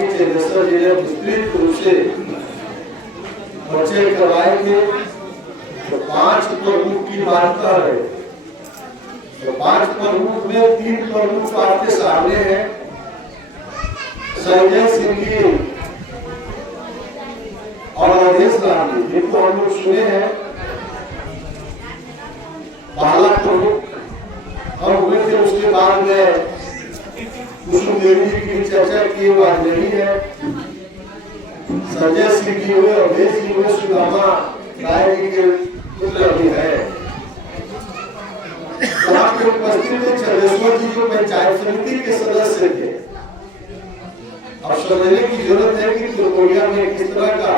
की चेतेश्वर जी ने विस्तृत रूप से परिचय करवाए थे। तो 5 प्रमुख की बात कर रहे, तो 5 प्रमुख में 3 प्रमुख आपके सामने हैं। संजय सिंह जी और अवधेश राम जी, जिनको हम लोग सुने हैं। पहला प्रमुख हम हुए थे, उसके बाद में कुसुम देवी जी की चर्चा की बात नहीं है। संजय सिंह जी हुए, अवधेश जी हुए, सुदामा राय जी के पुत्र भी है। यहाँ पे उपस्थित थे चंद्रेश्वर जी जो पंचायत समिति के सदस्य थे। अब समझने की जरूरत है कि त्रिकोणिया में किस तरह का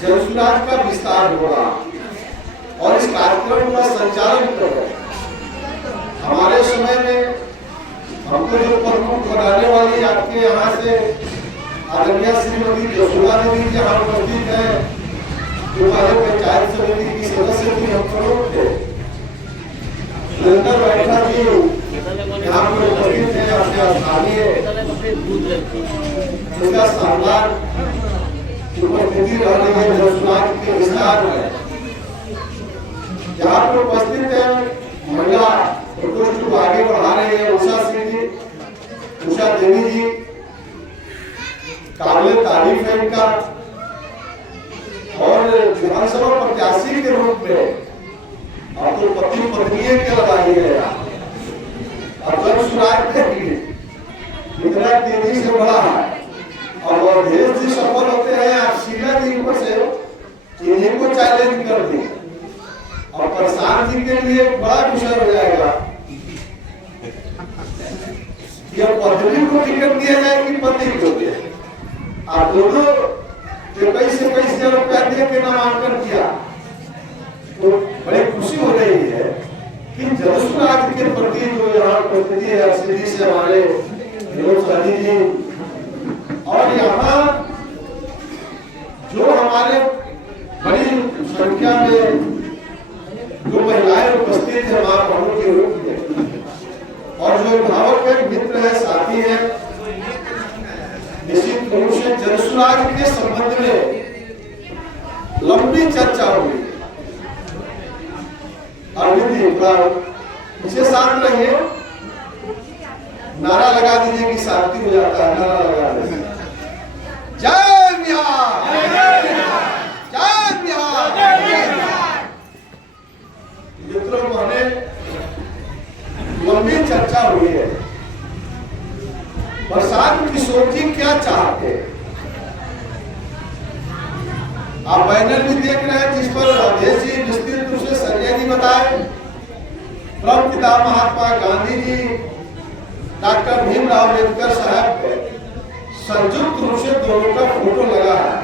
जनसुराज का विस्तार होगा और इस कार्यक्रम का संचालन कर रहे। हमारे समय में हमको जो प्रमुख बनाने वाली आपके यहाँ से आदरणीय श्रीमती यशोदा देवी जी यहाँ उपस्थित है, जो हमारे पंचायत समिति की सदस्य थी, हम प्रमुख थे। सुरेंद्र बैठा जी यहाँ पर उपस्थित है, आपके स्थानीय उसका शानदार उपस्थिति रहने के जनसुराज के विस्तार में यहाँ पर उपस्थित है। महिला प्रकोष्ठ को आगे बढ़ा रहे हैं उषा सिंह जी, उषा देवी जी, काबिल तारीफ है इनका। और विधानसभा प्रत्याशी के रूप में अब तो पति पत्नी के लगाई गया, अब जनसुराज इतना तेजी से बढ़ा है। और अवधेश जी सफल होते हैं, आप शीला जी ऊपर से इन्हीं को चैलेंज कर दी और प्रसाद जी के लिए बड़ा विषय हो जाएगा कि अब पत्नी को टिकट दिया जाए कि पति को दिया। आप दोनों कैसे रुपया दे के नामांकन किया, तो बड़ी खुशी हो रही है कि जनसुराज के प्रति जो यहाँ प्रतिनिधि है श्री से हमारे विनोद साधी जी, और यहाँ जो हमारे बड़ी संख्या में जो महिलाएं उपस्थित है मां बहनों के रूप में, और जो अभिभावक है, मित्र है, साथी है, निश्चित रूप से जनसुराज के संबंध में लंबी चर्चा हुई। अरविंद जी पीछे साथ रहिए, नारा लगा दीजिए कि शांति हो जाता है। नारा लगा दीजिए, जय बिहार, जय बिहार, जय बिहार। मित्रों, मैंने लंबी चर्चा हुई है। प्रसाद किशोर जी क्या चाहते हैं, आप बैनर भी देख रहे हैं जिस पर अवधेश जी विस्तृत रूप से संजय जी बताए, परम पिता महात्मा गांधी जी, डॉक्टर भीमराव अम्बेडकर साहब संयुक्त रूप से दोनों का फोटो लगा है।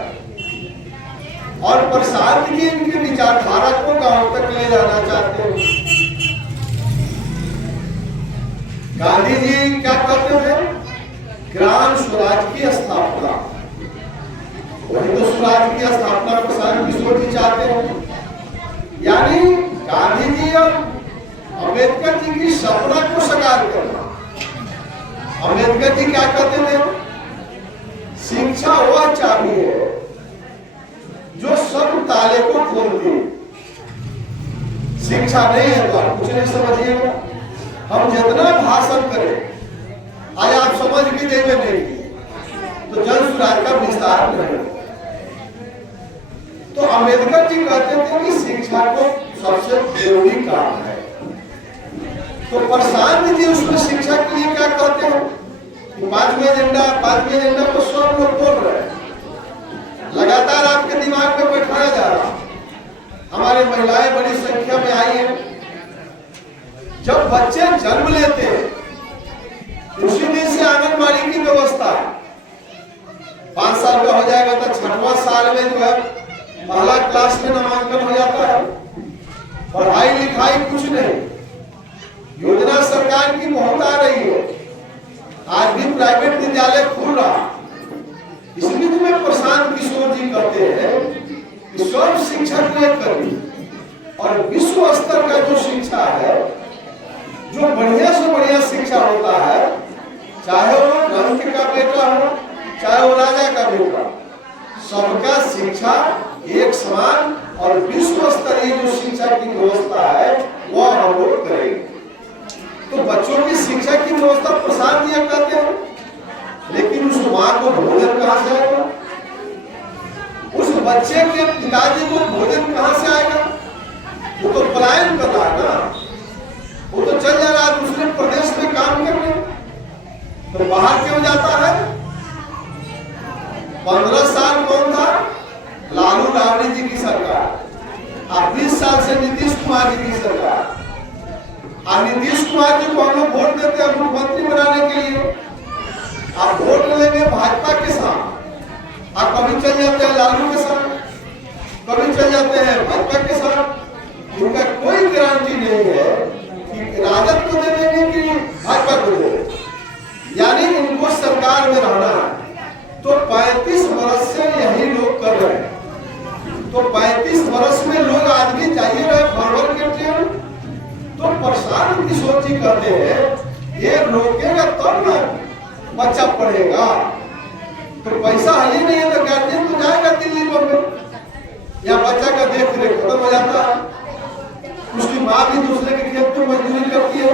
और प्रसाद जी इनकी विचारधारा को गांव तक ले जाना चाहते हैं। गांधी जी क्या कहते थे, ग्राम स्वराज की स्थापना, वही तो स्वराज की स्थापना प्रसाद किशोर जी चाहते हैं। यानी गांधी जी और अम्बेडकर जी की सपना को साकार करना। अम्बेडकर जी क्या कहते थे, शिक्षा वह चाबी है जो सब ताले को खोलती है। शिक्षा नहीं है तो आप कुछ नहीं समझिएगा। हम जितना भाषण करें, आज आप समझ भी देंगे नहीं तो जनसुराज का विस्तार नहीं। तो अम्बेडकर जी कहते थे कि शिक्षा को सबसे जरूरी काम है। तो प्रसाद जी उसमें शिक्षा के लिए क्या कहते हैं, पांचवें एजेंडा को सब लोग बोल रहे हैं, लगातार आपके दिमाग में बैठाया जा रहा। हमारी महिलाएं बड़ी संख्या में आई हैं। जब बच्चे जन्म लेते हैं उसी दिन से आंगनबाड़ी की व्यवस्था, 5 साल का हो जाएगा तो 6वां साल में जो है पहला क्लास में नामांकन हो जाता है। पढ़ाई लिखाई कुछ नहीं, योजना सरकार की बहुत आ रही है। आज भी प्राइवेट विद्यालय खुल रहा। इसलिए तो मैं प्रशांत किशोर जी कहते हैं कि सब शिक्षा को करनी और विश्व स्तर का जो शिक्षा है, जो बढ़िया से बढ़िया शिक्षा होता है, चाहे वो धन का बेटा हो चाहे वो राजा का बेटा, सबका शिक्षा एक समान और विश्व स्तरीय जो शिक्षा की व्यवस्था है वह हम लोग करेंगे। तो बच्चों की शिक्षा की व्यवस्था प्रसाद दिया करते हैं, लेकिन उस माँ को भोजन कहाँ से आएगा? उस बच्चे के पिताजी को भोजन कहाँ से आएगा? वो तो पलायन कर रहा है ना, वो तो चल जा रहा है दूसरे प्रदेश में काम करने, तो बाहर क्यों जाता है? 15 साल कौन था? लालू राबड़ी जी की सरकार, और 20 साल से नीतीश कुमार जी की सरकार। और नीतीश कुमार जी को हम लोग वोट देते हैं मुख्यमंत्री बनाने के लिए, आप वोट लेंगे भाजपा के साथ, आप कभी चल जाते हैं लालू के साथ, कभी चल जाते हैं भाजपा के साथ। उनका कोई गारंटी नहीं है कि राजद को दे देंगे कि भाजपा को दे देंगे, यानी इनको सरकार में रहना है। तो 35 वर्ष से यही लोग कर रहे हैं। तो 35 वर्ष में लोग आज भी चाहिए रहे फॉरवर्ड के ट्रेन। तो प्रशासन की सोच ही कहते हैं ये रोकेगा तब ना बच्चा पढ़ेगा। तो पैसा है ही नहीं है तो गार्जियन तो जाएगा दिल्ली बम्बई, या बच्चा का देख रेख खत्म हो जाता है। उसकी माँ भी दूसरे के खेत में मजदूरी करती है,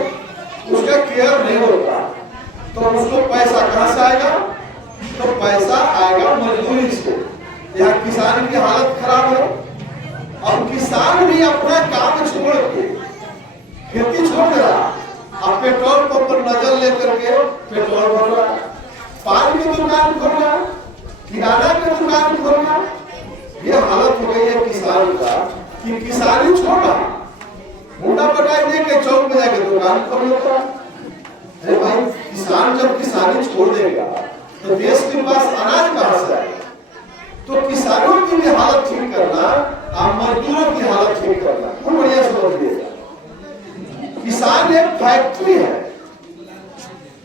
उसका केयर नहीं होता, तो उसको पैसा कहाँ से आएगा? तो पैसा आएगा मजदूरी से। यहाँ किसान की हालत खराब है, और किसान भी अपना काम छोड़ के खेती छोड़ रहा, अब पेट्रोल पंप पर नजर लेकर के पेट्रोल भर रहा, पान की दुकान खोल रहा, किराना की दुकान खोल रहा। ये हालत हो गई है किसान का कि किसानी छोड़ रहा, मुंडा पटाई दे के चौक में जाके दुकान खोल लेता। अरे भाई, किसान जब किसानी छोड़ देगा तो देश के पास अनाज कहां से आएगा? तो किसानों की भी हालत ठीक करना और मजदूरों की हालत ठीक करना खूब बढ़िया समझ लीजिएगा। किसान एक फैक्ट्री है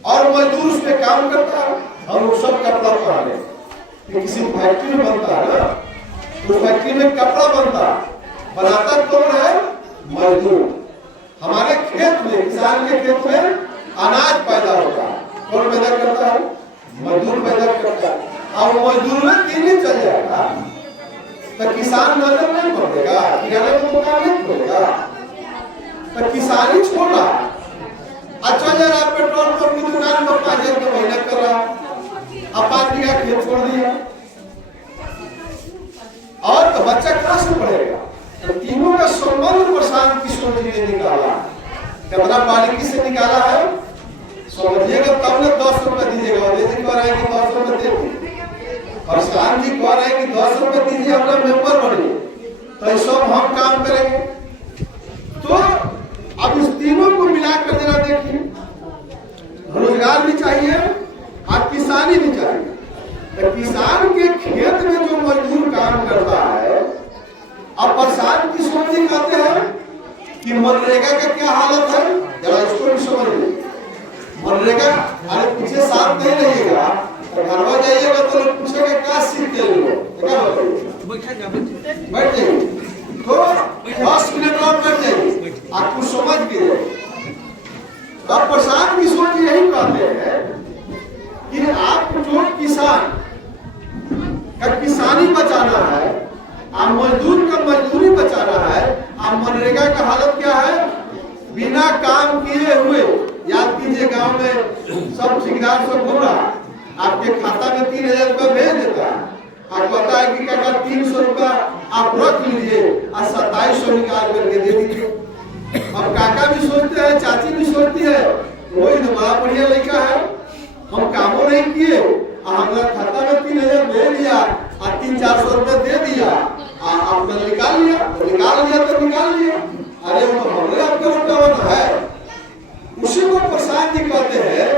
और मजदूर उस पे काम करता है, और वो सब कपड़ा पहने। किसी फैक्ट्री में बनता है ना, तो फैक्ट्री में कपड़ा बनता, बनाता कौन है? मजदूर। हमारे खेत में, किसान के खेत में अनाज पैदा होता है, कौन पैदा करता है? मजदूर पैदा करता है। अब मजदूर में दिन ही चल जाएगा तो किसान नजर नहीं पड़ेगा, किराने की दुकान नहीं खोलेगा, तो किसानी छोड़ रहा। अच्छा जरा पेट्रोल पंप की दुकान में 5,000 का महीना कर रहा, अब 5 बीघा खेत छोड़ दिया, और तो बच्चा कहाँ से पढ़ेगा? तो तीनों का संबंध प्रशांत किशोर जी ने निकाला, कितना बारीकी से निकाला है समझिएगा, तब ना 10 रुपए दीजिएगा। जी कह रहे हैं कि 10 रुपए दे दीजिए, प्रशांत जी कह रहे हैं कि 10 रुपए दीजिए, अपना मेंबर बनिए, तो ये सब हम काम करेंगे। तो अब इस तीनों को मिलाकर जरा देखिए, रोजगार भी चाहिए और किसानी भी चाहिए। तो किसान के खेत में जो मजदूर काम करता है, अब प्रशांत किशोर जी कहते हैं कि मनरेगा का क्या हालत है, जरा इसको भी समझिए। मनरेगा, अरे पीछे साथ नहीं रहिएगा तो घरवा जाइएगा तो लोग पूछेगा क्या सीख के लिए, क्या बताइए? बैठ जाइए, तो 10 मिनट और बैठ जाइए, आपको समझ के। अब प्रशांत किशोर जी यही कहते हैं कि आप जो किसान का किसानी बचाना है, आप मजदूर का मजदूरी बचाना है, आप मनरेगा का हालत क्या है? बिना काम किए हुए, याद कीजिए गांव में सब ठेकेदार सब घूम रहा, आपके खाता में 3,000 रुपया भेज देता है, आप कहता है कि काका 300 रुपया आप रख लीजिए और 2700 निकाल करके दे दीजिए। अब काका भी सोचते हैं, चाची भी सोचती है, वही तो बड़ा बढ़िया लड़का है, हम कामों नहीं किए, हमारा खाता में 3,000 दे दिया और 300-400 रुपया दे दिया, आपने निकाल लिया तो निकाल लिया। अरे वो तो हमने आपको रुकावट है। उसी को प्रसाद जी कहते हैं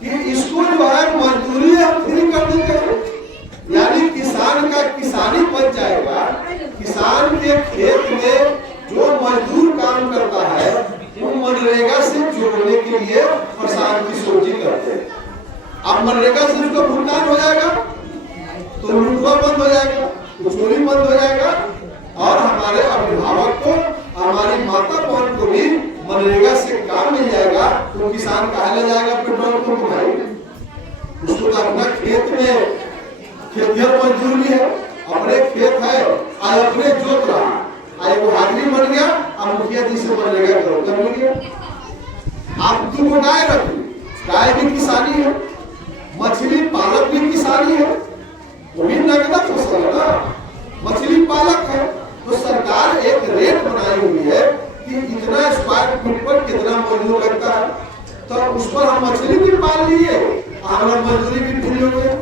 कि इसको जो है मजदूरी हम फ्री कर देते हैं, यानी किसान का किसानी बच जाएगा। किसान के खेत में जो मजदूर काम करता है वो मनरेगा से जोड़ने के लिए प्रसाद किशोर जी करते हैं। अब मनरेगा से उसका भुगतान हो जाएगा तो लूटवा बंद हो जाएगा, चोरी बंद हो जाएगा, और हमारे अभिभावक को, हमारी माता बहन को भी मनरेगा से काम मिल जाएगा। तो किसान कहाँ ले जाएगा पेट्रोल पंप भाई? उसको तो अपना खेत में खेतिहर मजदूर भी है, अपने खेत है और अपने जोत रहा है, वो हाजिरी बन गया और मुखिया जी से मनरेगा का रोजगार मिल गया। आप 2 गाय रखिए, गाय भी किसानी है, मछली पालक भी किसानी है, वो भी नगदा फसल है ना, मछली पालक है। तो सरकार एक रेट बनाई हुई है कि इतना स्क्वायर फीट पर कितना मजदूर लगता है, तो उस पर हम मछली भी पाल लिए, हमारा मजदूरी भी फ्री हो गई।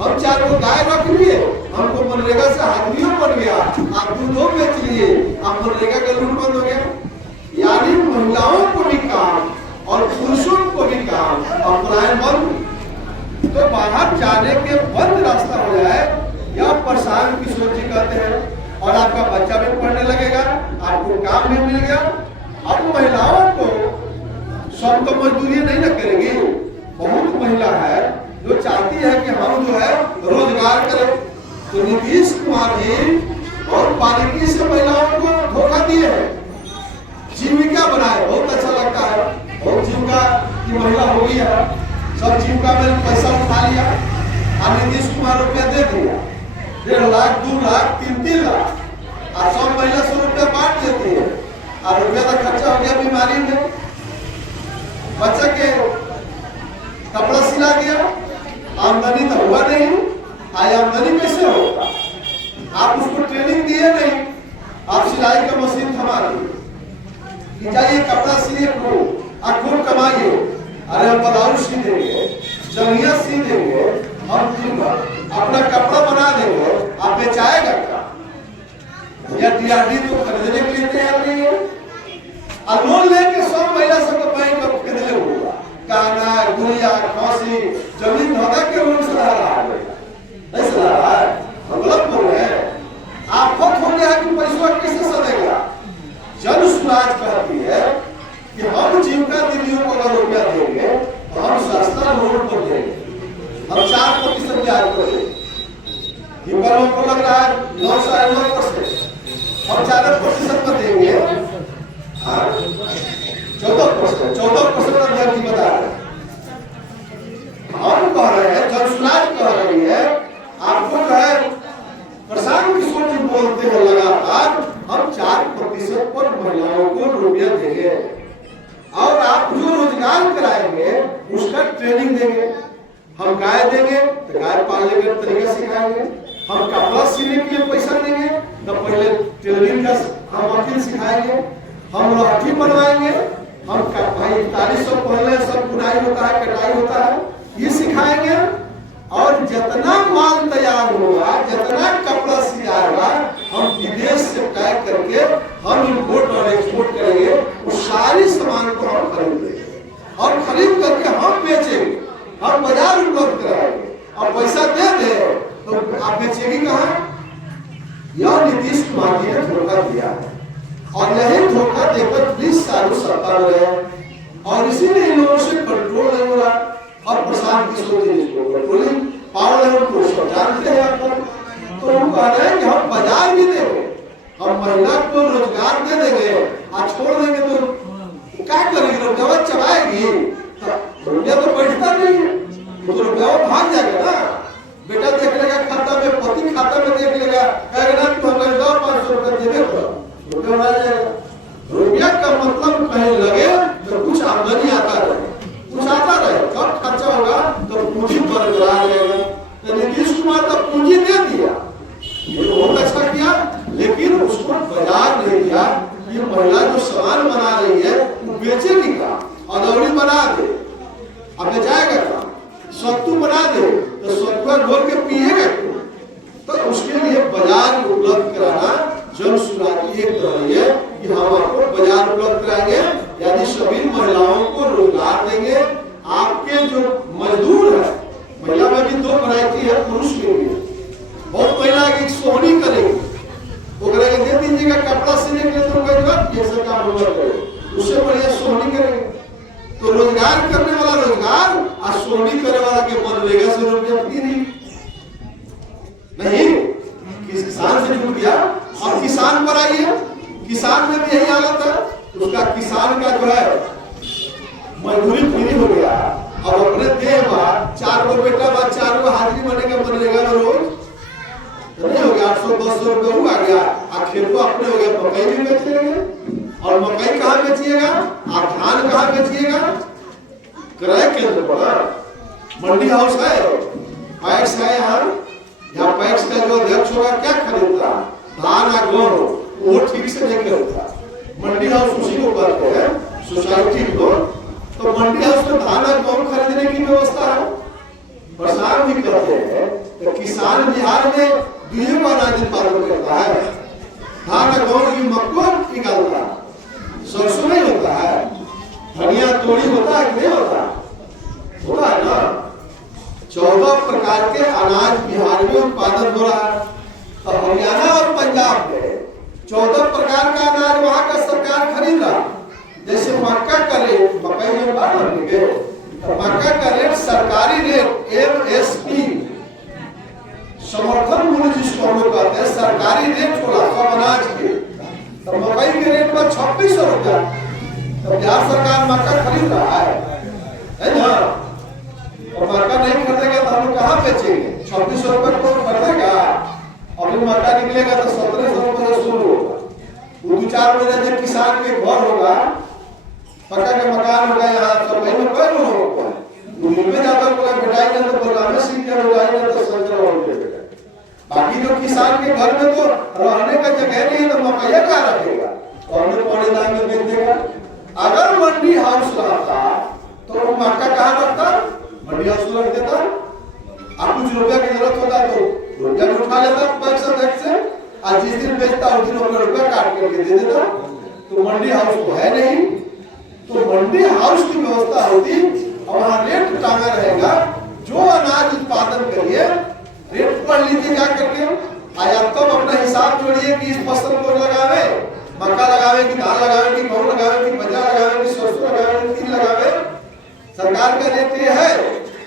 हम 4 गाय रख लिए, हमको मनरेगा से हाजिरियों बन गया, आप दूधों बेच लिए, आप मनरेगा का लूट बंद हो गया। यानी महिलाओं को भी काम और पुरुषों को भी काम अपनाएं बंद, तो बाहर जाने के बंद रास्ता हो जाए, या प्रशांत किशोर जी कहते हैं, और आपका बच्चा भी पढ़ने लगेगा, आपको काम भी मिल गया। अब महिलाओं को सब तो मजदूरी नहीं ना करेगी, बहुत महिला है जो चाहती है कि हम जो है रोजगार करें। तो नीतीश कुमार जी और पालिकी से महिलाओं को धोखा दिए हैं, जीविका बनाए, बहुत अच्छा लगता है, बहुत जीविका की महिला हो गई है, सब जीविका में पैसा उठा लिया और नीतीश कुमार रुपया दे दिया, 1.5 लाख 2 लाख 3 लाख, और सब महिला 100 रुपया बांट देती है, और रुपया का खर्चा हो गया बीमारी में, बच्चा के कपड़ा सिला गया, आमदनी तो हुआ नहीं, आज आमदनी कैसे होगा? आप उसको ट्रेनिंग दिए नहीं, आप सिलाई का मशीन थमा दिए, जाइए कपड़ा सिलिए खूब कमाइए, अरे हम ब्लाउज सी देंगे, जंगिया सी देंगे, हम अपना कपड़ा बना देंगे, आप बेचाएगा क्या? या DRD तो खरीदने के लिए तैयार नहीं है, और लोन लेके सब महिला सबको बैंक में खरीदने होगा, काना गुड़िया खौसी जमीन धोखा के लोन से रहा है, नहीं सला रहा है, गलत बोल रहे हैं। आफत हो गया कि पैसा किससे सदेगा? जन स्वराज कहती है कि हम जीविका दीदियों को अगर रुपया देंगे तो हम सस्ता लोन पर देंगे, हम 4% ब्याज पर देंगे, दीपलों को लग रहा है 9 से 9%, हम 4% पर देंगे, 14% का ब्याज बता रहे हैं। हम कह रहे हैं, जनसुनाज कह रही है, आपको जो है प्रशांत किशोर जी बोलते हैं लगातार, हम 4% पर महिलाओं को रुपया देंगे, और आप जो रोजगार कराएंगे उसका ट्रेनिंग देंगे, हम गाय देंगे तो गाय पालने का तरीका सिखाएंगे, हम कपड़ा सिलने के लिए पैसा देंगे तो पहले टेलरिंग का हम वकील सिखाएंगे, हम लाठी बनवाएंगे, हम भाई 4100 पहले सब बुनाई होता है, कटाई होता है, ये सिखाएंगे, और जितना माल तैयार होगा, जितना कपड़ा सियाएगा, हम विदेश से पैक करके हम इंपोर्ट और एक्सपोर्ट करेंगे, उस सारी सामान को हम खरीदेंगे, और खरीद करके हम बेचेंगे, हम बाजार उपलब्ध कराएंगे, और पैसा दे दे तो आप बेचेगी कहाँ? यह नीतीश कुमार जी ने धोखा दिया है, और यही धोखा देकर 20 साल सत्ता में रहे, और इसीलिए इन लोगों से कंट्रोल नहीं हो रहा, और प्रशांत किशोर जी इसको कंट्रोलिंग पावर है, उनको सब जानते हैं आप, तो हम कह रहे हैं कि हम बाजार भी देंगे, हम महिला को रोजगार दे देंगे, आज छोड़ देंगे तो क्या करेगी? रुपया चबाएगी तो रुपया तो बैठता नहीं है, तो रुपया भाग जाएगा ना, बेटा देख लेगा खाता में, पति खाता में देख लेगा, कहेगा ना तू हमें 500 रुपया देवे तो रुपया आ जाएगा। रुपया का मतलब कहीं लगे तो कुछ आमदनी आता रहे, कुछ आता रहे, कब खर्चा होगा तो पूंजी बरकरार रहेगा। तो नीतीश कुमार तो पूंजी दे दिया, ये बहुत अच्छा किया, लेकिन उसको बाजार नहीं दिया। ये महिला जो सामान बना रही है वो बेचेगी का, अदौड़ी बना दे, अब बेचाएगा का, सत्तू बना दे तो सत्तुआ घोल के पिएगा, तो उसके लिए बाजार उपलब्ध कराना जन सुराजी एक तरह है कि हम आपको बाजार उपलब्ध कराएंगे, यानी सभी महिलाओं को रोजगार देंगे। आपके जो मजदूर है, महिला में भी 2 वैरायटी है, पुरुष में भी बहुत महिला की सोहनी करेंगे, वो करेंगे दे दीजिएगा कपड़ा सिलने के लिए, तो ये सब काम होगा करेंगे, उससे बढ़िया सोहनी करेंगे। तो रोजगार करने वाला रोजगार और सोहनी करने वाला के मनरेगा से रुपया नहीं, किसान से जुड़ गया। अब किसान पर आइए, किसान में भी यही हालत है, उसका किसान का जो है मजदूरी फ्री हो गया, अब अपने देह 4 गो बेटा 4 गो हाजिरी बनेगा मनरेगा में रोज, 500-1000 रुपये हुआ आ गया, खेत तो अपने हो गया, मकई भी बेच लेंगे। और मकई कहाँ बेचिएगा, आप धान कहाँ बेचिएगा, क्रय केंद्र पर। मंडी हाउस है, पैक्स है, यहाँ पैक्स का जो अध्यक्ष होगा क्या खरीदता, धान या गेहूं, वो ठीक से नहीं खरीदता। मंडी हाउस उसी को कहते हैं, सोसाइटी को। तो मंडी हाउस में धान या गेहूं खरीदने की व्यवस्था है। प्रसाद भी कहते हैं कि किसान बिहार में दुई बार अनाज उत्पादन करता है, धान या गेहूं की मक्को निकालता है, सरसों नहीं होता है, धनिया तोड़ी होता है कि नहीं होता, होता है ना। 14 प्रकार के अनाज बिहार में उत्पादन हो रहा है। तो हरियाणा और पंजाब में 14 प्रकार का अनाज वहां का सरकार खरीद रहा। जैसे मक्का का रेट, मकई में मक्का का रेट सरकारी रेट MSP, समर्थन मूल्य जिसको हम लोग कहते हैं, सरकारी रेट थोड़ा सब अनाज के। तो मकई के रेट पर 2600 रुपया। तो बिहार सरकार मक्का खरीद रहा है ना। और मक्का नहीं खरीदेगा तो हम लोग कहाँ बेचेंगे, 2600 रुपये को खरीदेगा। अभी मक्का निकलेगा तो 1700 रुपये से शुरू होगा। 2-4 महीने जब किसान के घर होगा, पक्का के मकान होगा, यहाँ सब में कोई लोग होगा, में जाकर कोई बेटाई नहीं तो बोला में सीख कर उड़ाई नहीं तो संजर हो गया। बाकी जो किसान के घर में तो रहने का जगह नहीं है, तो मकैया कहाँ रखेगा, और पौने दाम में बेच देगा। अगर मंडी हाउस रहता तो मक्का कहाँ रखता, मंडी हाउस रख देता। आप कुछ रुपया की जरूरत होता तो रुपया भी उठा लेता पैसा टैक्स से, आज जिस दिन बेचता उस दिन अपना रुपया काट करके दे देता। तो मंडी हाउस तो है नहीं। तो मंडी हाउस की व्यवस्था होती और वहां रेट टांगा रहेगा। जो अनाज उत्पादन करिए रेट पढ़ लीजिए जा करके, आया तब अपना हिसाब जोड़िए कि इस फसल को लगावे, मक्का लगावे कि धान लगावे कि गेहूं लगावे कि बजरा लगावे कि सरसों लगावे कि तिल लगावे। सरकार का रेट ये है,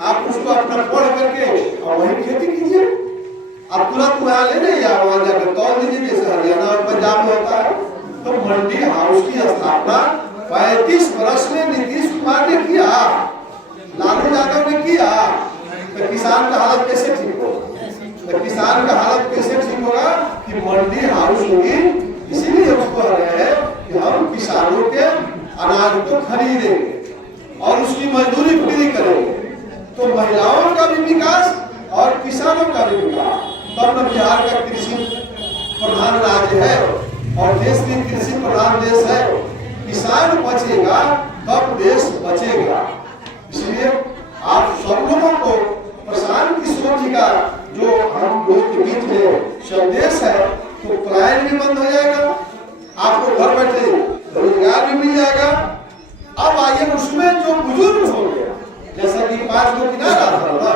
आप उसको अपना पढ़ करके और वही खेती कीजिए। आप तुरंत वहां ले जाइए, वहां जाकर तौल दीजिए, जैसे हरियाणा और पंजाब में होता है। तो मंडी हाउस की स्थापना 35 वर्ष में नीतीश कुमार ने किया, लालू यादव ने किया। तो किसान का हालत कैसे ठीक होगा, तो किसान का हालत कैसे ठीक होगा कि मंडी हाउस होगी। इसीलिए हम कह रहे हैं कि हम किसानों के अनाज को खरीदेंगे और उसकी मजदूरी पूरी करेंगे, तो महिलाओं का भी विकास और किसानों का भी विकास। तब तो बिहार का कृषि प्रधान राज्य है और देश भी कृषि प्रधान देश है। किसान बचेगा तब देश बचेगा। इसलिए आप सब लोगों को प्रशांत किशोर जी का जो हम लोग के बीच में संदेश है, तो पलायन भी बंद हो जाएगा, आपको घर बैठे रोजगार भी मिल जाएगा। अब आइए उसमें जो बुजुर्ग हो गया, जैसा कि 5 लोग गिना रहा था,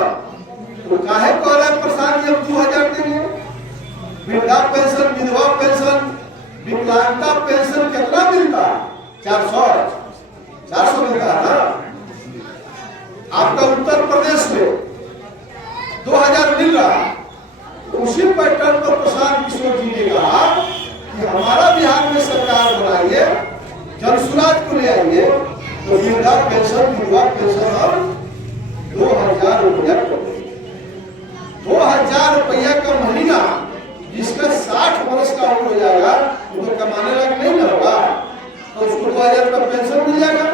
तो काहे कह रहे प्रशांत जी हम 2000 देंगे, वृद्धा पेंशन, विधवा पेंशन, विकलांगता पेंशन कितना मिलता है, 400 मिलता है ना। आपका उत्तर प्रदेश में 2000 मिल रहा है। उसी पैटर्न पर प्रशांत किशोर जी ने कहा कि हमारा बिहार में सरकार बनाइए, जनसुराज को ले आइए, तो वृद्धा पेंशन, विधवा पेंशन और 2000 रुपया, 2000 रुपया का महीना, जिसका 60 वर्ष का उम्र हो जाएगा, वो तो कमाने लायक नहीं ना होगा, तो उसको 2000 का पेंशन मिल जाएगा।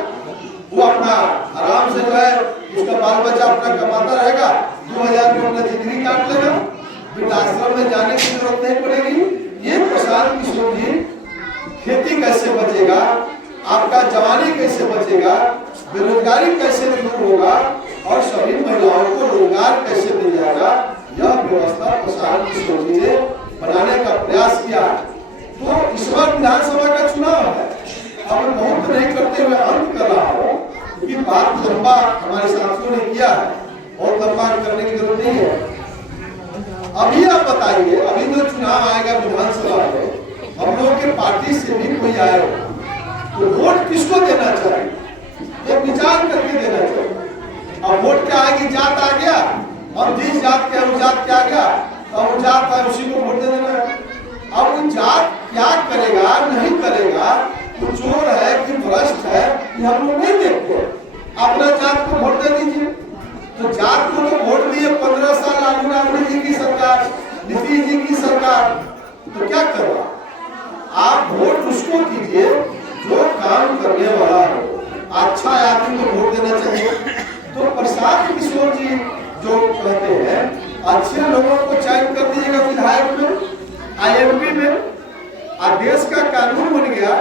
वो अपना आराम से जो है उसका बाल बच्चा अपना कमाता रहेगा, 2000 में अपना जिंदगी काट लेगा, वृद्धाश्रम में जाने की जरूरत नहीं पड़ेगी। ये प्रशांत किशोर जी, खेती कैसे बचेगा, आपका जवानी कैसे बचेगा, बेरोजगारी कैसे दूर होगा और सभी महिलाओं को रोजगार कैसे मिल जाएगा, यह व्यवस्था प्रशांत किशोर जी ने बनाने का प्रयास किया। तो इस बार विधानसभा का चुनाव है, अब बहुत नहीं करते हुए अंत कर रहा हूँ, क्योंकि बात लंबा हमारे साथियों ने किया है, बहुत लंबा करने की जरूरत नहीं है। अभी आप बताइए, अभी जो चुनाव आएगा विधानसभा में, हम लोग के पार्टी से भी कोई आएगा तो वोट किसको देना चाहिए, ये विचार करके देना चाहिए। अब वोट क्या आएगी, जात आ गया, अब जिस जात के उस जात क्या आ गया, तो वो जात है उसी को वोट दे देना है। अब वो जात क्या करेगा नहीं करेगा, वो चोर है कि भ्रष्ट है, ये हम लोग नहीं देखते। अपना जात को वोट दे दीजिए। तो जात को तो वोट दिए 15 साल लालू जी की सरकार, नीतीश जी की सरकार, तो क्या करवा, आप वोट उसको कीजिए जो काम करने वाला हो, अच्छा आदमी को वोट देना चाहिए। तो प्रशांत किशोर जी जो कहते हैं अच्छे लोगों को चयन कर दीजिएगा विधायक में, IMP में, देश का कानून बन गया।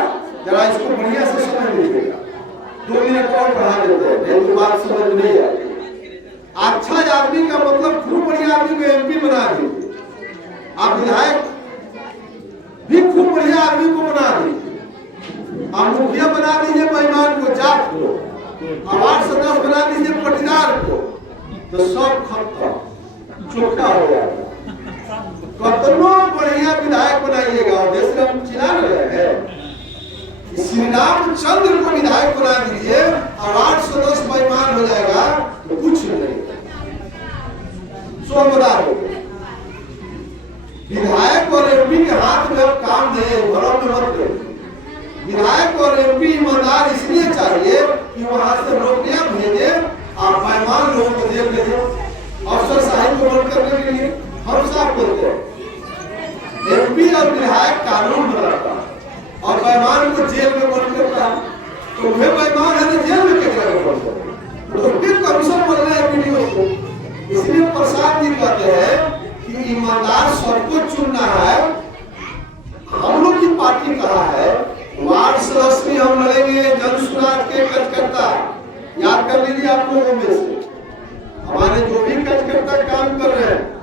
जरा इसको बढ़िया से समझ लीजिएगा, 2 मिनट और बढ़ा देते हैं, नहीं तो बात समझ नहीं आएगी। अच्छा आदमी का मतलब खूब बढ़िया आदमी को MP बना दीजिए, आप विधायक भी खूब बढ़िया आदमी को बना दीजिए, आप मुखिया बना दीजिए बेईमान को, जाट को, वार्ड सदस्य बना दीजिए पटीदार को, तो सब खत्म, चोखा हो जाएगा। कतनो बढ़िया विधायक बनाइएगा, देश में हम चिल्ला रहे हैं श्री रामचंद्र को विधायक बना दीजिए, वार्ड सदस्य बेईमान हो जाएगा तो कुछ नहीं, सोमदार हो गया। विधायक और MP के हाथ में अब काम दे, घरों में मत दे। विधायक और MP ईमानदार इसलिए चाहिए कि वहां से रुपया भेजे, आप बेईमान लोगों को जेल भेजे, अफसर साहब को बंद करने के लिए। हम साफ बोलते हैं MP और विधायक कानून बनाता और बेईमान को जेल में बंद करता, तो वे बेईमान है तो जेल में कैसे बंद करते, तो फिर कमीशन बोल रहे हैं वीडियो को। इसलिए प्रसाद जी कहते हैं कि ईमानदार सबको चुनना है। हम लोग की पार्टी कहा है, वार्ड सदस्य भी हम लड़ेंगे, जन सुराज के कार्यकर्ता, याद कर लीजिए आप लोगों में से हमारे जो भी कार्यकर्ता काम कर रहे हैं।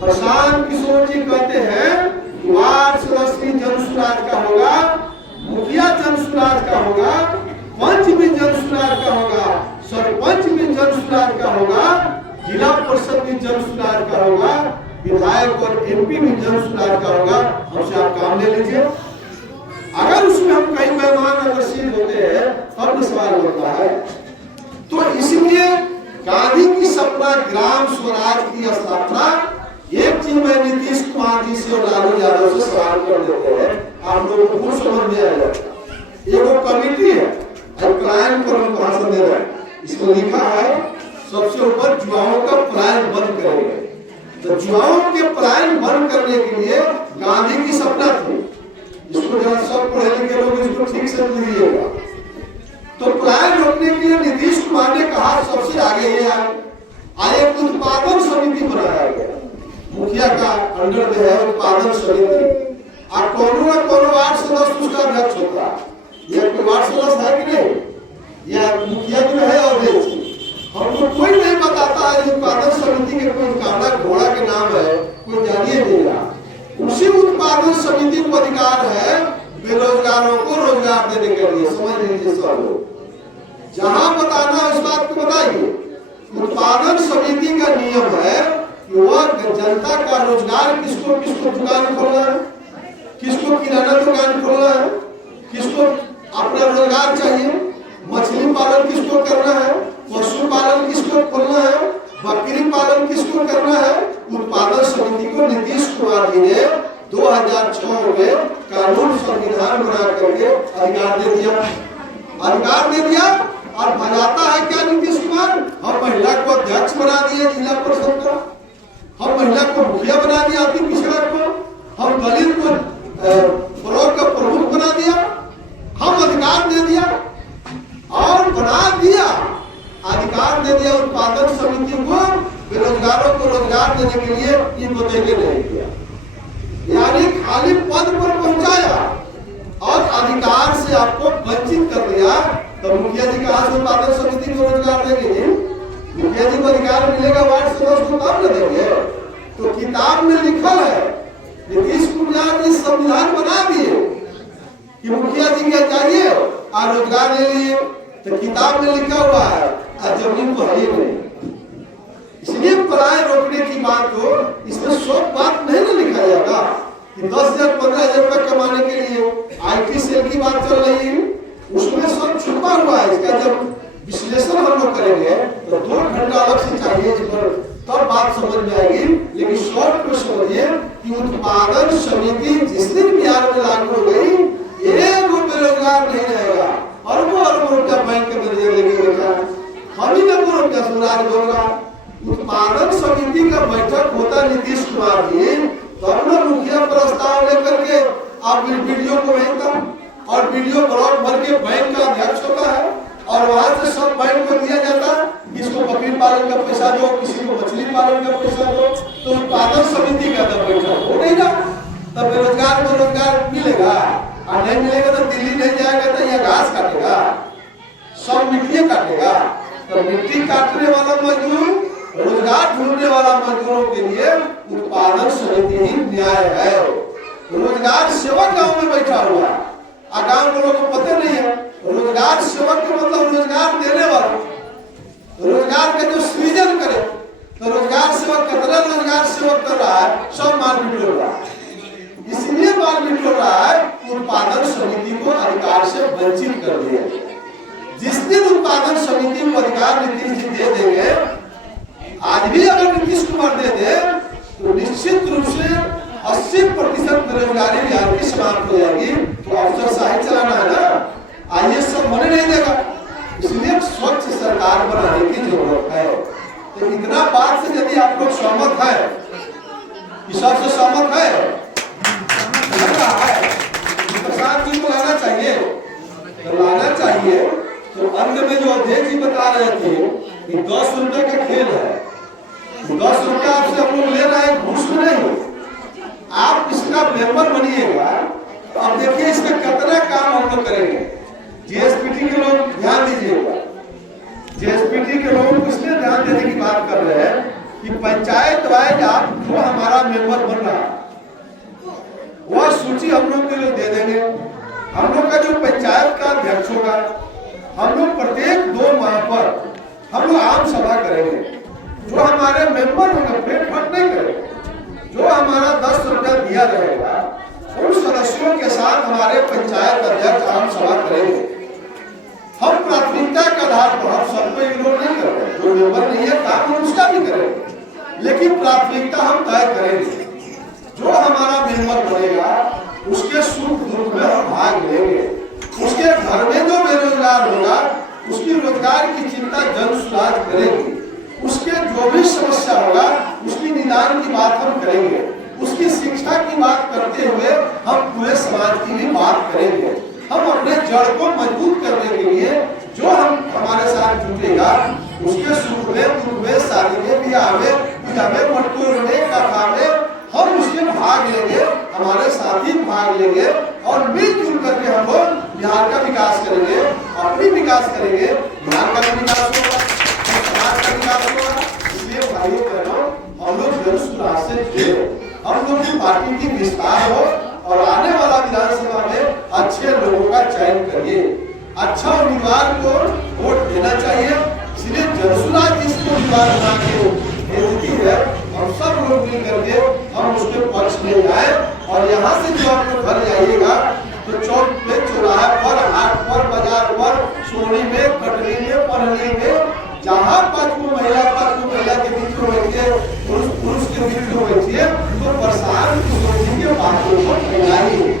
प्रशांत किशोर जी कहते हैं वार्ड सदस्य जन सुराज का होगा, मुखिया जन सुराज का होगा, पंच भी जन सुराज का होगा, सरपंच भी जन सुराज का होगा, जिला परिषद भी जन सुराज का होगा, विधायक और MP भी जन सुराज का होगा। हमसे आप काम ले लीजिए। अगर उसमें हम कई बेईमान अगर सील होते हैं तब तो सवाल होता है। तो इसलिए गांधी की सपना ग्राम स्वराज की स्थापना, एक चीज मैं नीतीश कुमार जी से और लालू यादव से सवाल कर देते हैं, आप लोगों को कुछ समझ में आ जाएगा। ये वो कमेटी है, पलायन पर हम भाषण दे रहे हैं, इसमें लिखा है सबसे ऊपर जुआओं का पलायन बंद करेंगे। तो जुआओं के पलायन बंद करने के लिए गांधी की सपना थी, इसको जरा सब पढ़े लिखे लोग इसको ठीक से लीजिएगा। तो पलायन रोकने के लिए नीतीश कुमार ने कहा सबसे आगे ये आए, एक उत्पादन समिति बनाया गया, मुखिया का अंडर में है उत्पादन समिति, और कोनो न कोनो वार्ड सदस्य उसका अध्यक्ष होता है। ये वार्ड सदस्य है कि नहीं, या मुखिया जो है और हमको कोई नहीं बताता है उत्पादन समिति के कोई कांडा घोड़ा के नाम है, कोई जानिए नहीं रहा। उसी उत्पादन समिति को अधिकार है बेरोजगारों को रोजगार देने के लिए, समझ लीजिए सब लोग। जहां बताना उस बात को बताइए। उत्पादन समिति का नियम है कि वह जनता का रोजगार, किसको किसको दुकान खोलना है, किसको किराना दुकान खोलना है, किसको अपना रोजगार चाहिए, मछली पालन किसको करना है, पशु पालन किसको खोलना है, बकरी पालन किसको करना है। उत्पादन समिति को नीतीश कुमार जी ने 2006 में कानून संविधान बना करके अधिकार दे दिया और भगाता है क्या नीतीश कुमार। हम महिला को अध्यक्ष बना दिए जिला परिषद का, हम महिला को मुखिया बना दिया, अति पिछड़ा को हम दलित को ब्लॉक का प्रमुख बना दिया, हम अधिकार दे दिया और बना दिया, अधिकार दे दिया उत्पादन समिति को बेरोजगारों को रोजगार देने के लिए, ये बदले नहीं किया, यानी खाली पद पर पहुंचाया और अधिकार से आपको वंचित कर दिया। तो मुखिया जी कहा से उत्पादन समिति को रोजगार देंगे, मुखिया जी को अधिकार मिलेगा वार्ड सदस्य को तब न देंगे। तो किताब में लिखा है, नीतीश कुमार जी संविधान बना दिए कि मुखिया जी क्या चाहिए और रोजगार ले लिए, तो किताब में लिखा हुआ है और जमीन तो है ही नहीं। इसलिए पलायन रोकने की बात को इसमें सब बात नहीं ना लिखा जाता कि 10,000 15,000 रुपए कमाने के लिए IT सेल की बात चल रही है, उसमें सब छुपा हुआ है। इसका जब विश्लेषण हम लोग करेंगे तो 2 घंटा अलग से चाहिए, तब बात समझ में आएगी। लेकिन शॉर्ट में समझिए कि उत्पादन समिति जिस दिन बिहार में लागू हो गई, एक बेरोजगार नहीं रहेगा, अरबों रुपया बैंक के मैनेजर लेके बैठा, हम ही नब्बे रुपया सुधार होगा। उत्पादन समिति का बैठक होता नीतीश कुमार जी तो अपना मुखिया प्रस्ताव लेकर के आप वीडियो को भेजता और वीडियो ब्लॉक भर के बैंक का अध्यक्ष होता है और वहां से सब बैंक को दिया जाता है, किसी को बकरी पालन का पैसा दो, किसी को मछली पालन का पैसा दो, तो उत्पादन समिति का तब पैसा हो नहीं ना, तब बेरोजगार को रोजगार मिलेगा और नहीं मिलेगा तो दिल्ली नहीं जाएगा तो यह घास काटेगा, सब मिट्टी काटेगा। तो मिट्टी काटने वाला मजदूर, रोजगार ढूंढने वाला मजदूरों के लिए उत्पादन समिति ही न्याय है। रोजगार सेवक गांव में बैठा हुआ और गांव के लोगों को पता नहीं है। रोजगार सेवक के मतलब रोजगार देने वाला, रोजगार का जो सृजन करे, तो रोजगार सेवक कितना रोजगार सेवक कर रहा है, सब माल बिटोर रहा है। इसलिए माल बिटोर रहा है, उत्पादन समिति को अधिकार से वंचित कर दिया। जिस दिन उत्पादन समिति को अधिकार नीतीश जी दे देंगे, आज भी अगर नीतीश कुमार दे दे तो निश्चित रूप से 80% बेरोजगारी बिहार की समाप्त हो जाएगी। तो अफसरशाही चलाना है ना, आईएएस सब होने नहीं देगा। इसलिए स्वच्छ सरकार बनाने की जरूरत है। तो इतना बात से यदि आप लोग सहमत है, इस सबसे सहमत है, प्रसाद जी को लाना चाहिए, तो लाना चाहिए। तो अंत में जो अध्यक्ष जी बता रहे थे कि 10 रुपए का खेल है, 10 रुपया आपसे हम लोग ले रहे हैं, घूस में नहीं। आप इसका मेंबर बनिएगा तो अब देखिए इसका कितना काम हम लोग करेंगे। जीएसपीटी के लोग ध्यान दीजिएगा, जीएसपीटी के लोगों को इसलिए ध्यान देने की बात कर रहे हैं कि पंचायत वाइज आप जो हमारा मेंबर बन रहा है वह सूची हम लोग के लिए दे देंगे। हम लोग का जो पंचायत का अध्यक्ष होगा, हम लोग प्रत्येक 2 माह पर हम लोग आम सभा करेंगे। जो हमारे मेंबर होंगे पेट फट नहीं करेंगे, जो हमारा 10 रुपया दिया रहेगा उन सदस्यों के साथ हमारे पंचायत अध्यक्ष आम सभा करेंगे। हम प्राथमिकता के आधार पर हम सबको इग्नोर नहीं करेंगे, जो मेंबर नहीं है काम हम उसका भी करेंगे, लेकिन प्राथमिकता हम तय करेंगे। जो हमारा मेंबर बनेगा उसके सुख दुख में हम भाग लेंगे। उसके घर में जो बेरोजगार होगा उसकी रोजगार की चिंता जन सुराज करेंगे। उसके जो भी समस्या होगा उसकी निदान की बात हम करेंगे। उसकी शिक्षा की बात करते हुए हम पूरे समाज की भी बात करेंगे। हम अपने जड़ को मजबूत करने के लिए जो हमारे साथ जुटेगा उसके सुख में दुख में शादी में ब्याह में पूजा में मटकोर में कथा में हम उसके भाग लेंगे, हमारे साथी भाग लेंगे और मिलजुल करके हम लोग बिहार का विकास करेंगे, अपनी विकास करेंगे, बिहार का भी विकास होगा, समाज का विकास होगा। इसलिए भाइयों बहनों हम लोग जन सुराज से जुड़े, हम लोग की पार्टी की विस्तार हो और आने वाला विधानसभा में अच्छे लोगों का चयन करिए, अच्छा उम्मीदवार को वोट देना चाहिए। इसलिए जनसुराज जिसको उम्मीदवार बना के भेजती है हम सब लोग मिल करके हम उसके पक्ष में जाए। और यहाँ से जो आप लोग घर जाइएगा तो चौक पे, चौराहे पर, हाट पर, बाजार पर, सोनी में, कटनी में, पढ़नी में, जहाँ 5 महिला के बीच में बैठिए, पुरुष के बीच में बैठिए, तो प्रसाद की बातों को फैलाइए,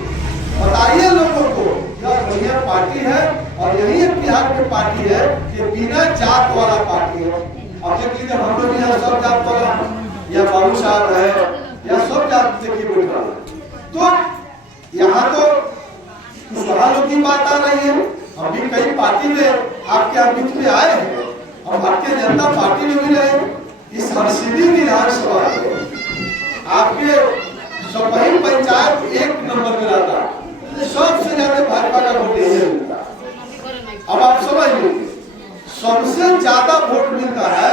बताइए लोगों को यह बढ़िया पार्टी है और यही बिहार की पार्टी है कि बिना जात वाला पार्टी है। अब देख लीजिए हम लोग यहाँ सब जात वाला, या बाबू साहब है या सब जात देखिए बैठ रहा है। तो यहाँ तो खुशहालों की बात आ रही है। हम भी कई पार्टी में आपके बीच में आए हैं, हम भारतीय जनता पार्टी में भी रहे। इस हरसिद्धि विधानसभा में आपके सभी पंचायत 1 नंबर में रहता है, सबसे ज्यादा भाजपा का वोट यही मिलता है। अब आप समझ लीजिए सबसे ज्यादा वोट मिलता है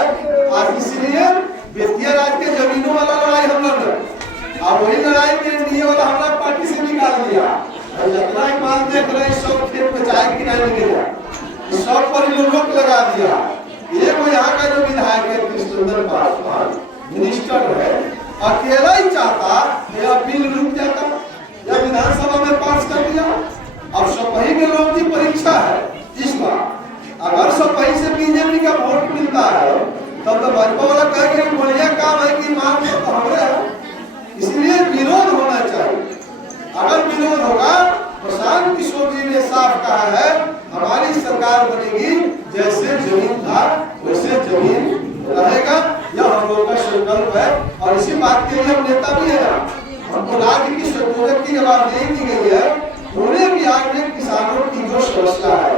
और इसलिए बेतिया राज के जमीनों वाला लड़ाई हम लड़ रहे, और वही लड़ाई के लिए वाला हमारा पार्टी से निकाल दिया। जितना माल देख रहे सब खेत में चाय की नहीं निकलेगा, सब पर रोक लगा दिया। ये वो यहाँ का जो विधायक है कृष्णचंद्र पासवान मिनिस्टर है, अकेला ही चाहता यह बिल रुक जाता या विधानसभा में पास कर दिया। अब सपही में लोग की परीक्षा है इस बार, अगर सपही से बीजेपी का वोट मिलता है तब तो भाजपा वाला कहेंगे बढ़िया काम है कि मांग तो हमारे है। इसलिए विरोध होना चाहिए। अगर विरोध होगा, प्रशांत किशोर जी ने साफ कहा है हमारी सरकार बनेगी, जैसे जमीन था वैसे जमीन रहेगा, यह हम लोग का संकल्प है। और इसी बात के लिए हम नेता भी है, हमको राज्य की संयोजक की जवाबदेही दी गई है, उन्हें बिहार में किसानों की जो समस्या है,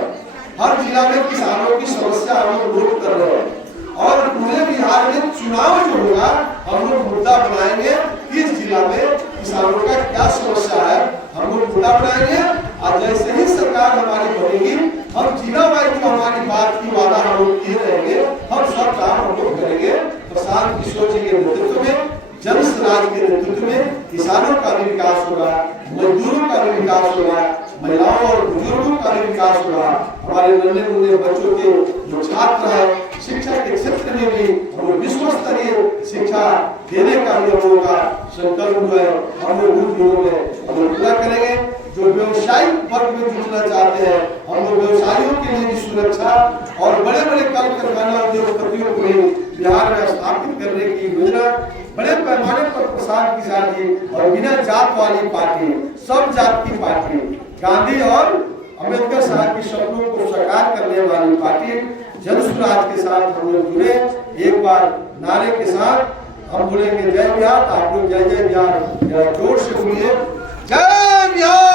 हर जिला में किसानों की समस्या हम लोग दूर कर रहे हैं। और पूरे बिहार में चुनाव जो होगा हम लोग मुद्दा बनाएंगे, किस जिला में किसानों का क्या समस्या है हम लोग मुद्दा बनाएंगे। और जैसे ही सरकार हमारी बनेगी, हम जिला वाइज जो हमारी बात की वादा हम लोग किए रहेंगे, हम सब काम हम लोग करेंगे। प्रशांत किशोर जी के नेतृत्व में, जन स्वराज के नेतृत्व में किसानों का भी विकास होगा, मजदूरों का भी विकास होगा, महिलाओं और बुजुर्गों का भी विकास होगा। हमारे नन्हे मुन्ने बच्चों के जो छात्र है, शिक्षा के क्षेत्र में भी हम लोग विश्व स्तरीय शिक्षा देने का भी हम लोगों का संकल्प है, हम लोग उन दिनों में हम लोग पूरा करेंगे। जो व्यवसायिक वर्ग में जुड़ना चाहते हैं, हम लोग व्यवसायियों के लिए भी सुरक्षा और बड़े बड़े कल कारखाना उद्योगपतियों को भी बिहार में स्थापित करने की योजना बड़े पैमाने पर प्रसाद किसान जी और बिना जात वाली पार्टी, सब जात की पार्टी, गांधी और अम्बेडकर साहब की सपनों को साकार करने वाली पार्टी जन स्वराज के साथ हम लोग जुड़े। एक बार नारे के साथ हम बोलेंगे जय बिहार, आप लोग जय जय बिहार जोर से बोलिए, जय बिहार।